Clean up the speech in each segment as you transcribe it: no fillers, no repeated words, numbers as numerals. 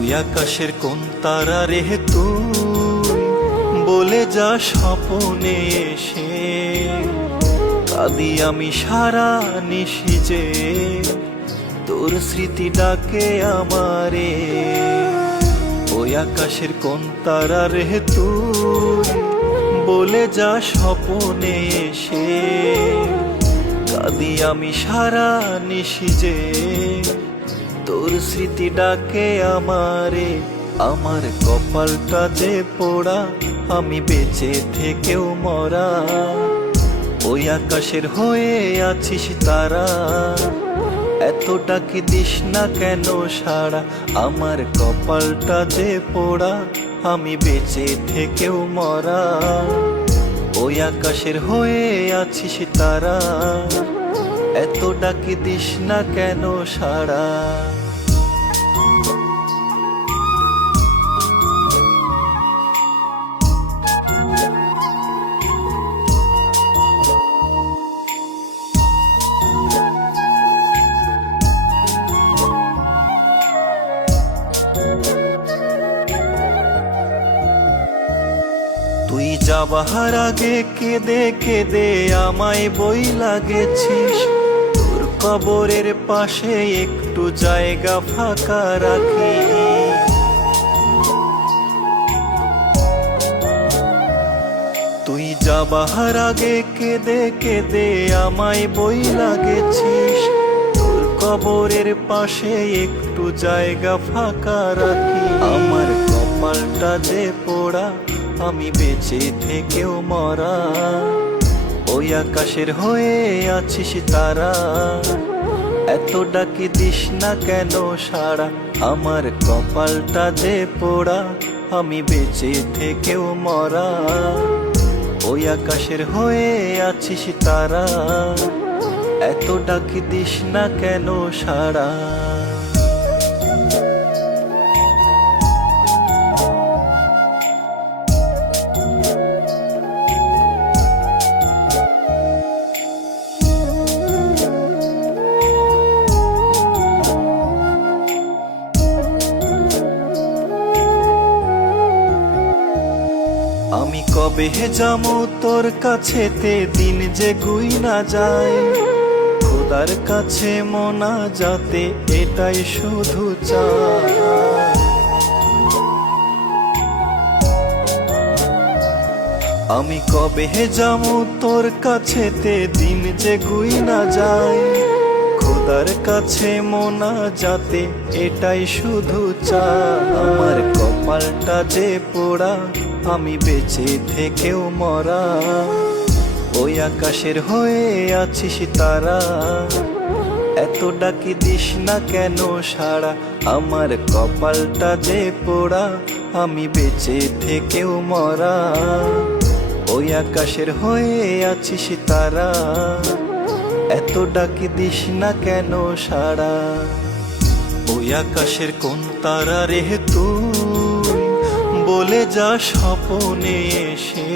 ওই আকাশের কোন তারা রে তুই, বলে যা স্বপনে এসে। কাঁদি আমি সারা নিশি যে, তোর স্মৃতি ডাকে আমারে। ওই আকাশের কোন তারা রে তুই, বলে যা স্বপনে এসে। কাঁদি আমি সারা নিশি যে, তোর স্মৃতি ডাকে আমারে। আমার কপালটা যে পোড়া, আমি বেঁচে থেকেও মরা। ওই আকাশের হয়ে আছিস তারা, এত ডাকি দিস না কেন সাড়া। আমার কপালটা যে পোড়া, আমি বেঁচে থেকেও মরা। ওই আকাশের হয়ে আছিস তারা, এত ডাকি দিস না কেন সাড়া। তুই যাবার আগে কেঁদে কেঁদে আমায় বইলা গেছিস। তোর কবরের পাশে একটু জায়গা ফাঁকা রাখি। তুই যাবার আগে কেঁদে কেঁদে আমায় বইলা গেছিস। তোর কবরের পাশে একটু জায়গা ফাঁকা রাখি। আমার কপালটা যে পোড়া, আমি বেঁচে থেকেও মরা। ওই আকাশের হয়ে আছিস তারা, এত ডাকি দিস না কেন সাড়া। আমার কপালটা যে পোড়া, আমি বেঁচে থেকেও মরা। ওই আকাশের হয়ে আছিস তারা, এত ডাকি দিস না কেন সাড়া। আমি কবে যাবো তোর কাছেতে, দিন যে গুই না যায়। খোদার কাছে মনা যাতে, এটাই শুধু চাই। আমি কবে যাবো তোর কাছেতে, দিন যে গুই না যায়। খোদার কাছে মনা যাতে, এটাই শুধু চাই। আমার কপালটা যে পোড়া, আমি বেঁচে থেকেও মরা। ওই আকাশের হয়ে আছিস তারা, এত ডাকি দিস না কেন সাড়া। আমার কপালটা যে পোড়া, আমি বেঁচে থেকেও মরা। ওই আকাশের হয়ে আছিস তারা, এত ডাকি দিস না কেন সাড়া। ওই আকাশের কোন তারা রে তুই, বলে যা স্বপনে এসে।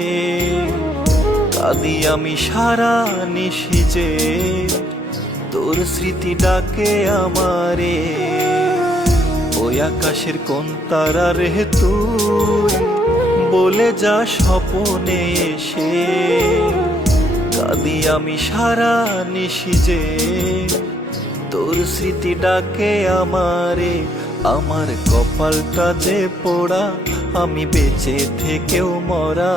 কাঁদি আমি সারা নিশি যে, তোর স্মৃতি ডাকে আমারে। ওই আকাশের কোন তারা রে তুই, বলে যা স্বপনে এসে। কাঁদি আমি সারা নিশি যে, তোর স্মৃতি ডাকে আমারে। আমার কপালটা যে পোড়া, আমি বেঁচে থেকেও মরা।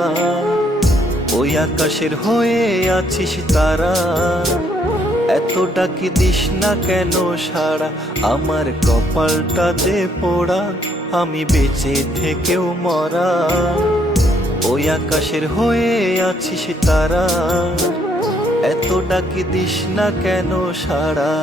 ওই আকাশের হয়ে আছিস তারা, এত ডাকি দিস না কেন সাড়া। আমার কপালটা যে পোড়া, আমি বেঁচে থেকেও মরা। ওই আকাশের হয়ে আছিস তারা, এত ডাকি দিস না কেন সাড়া।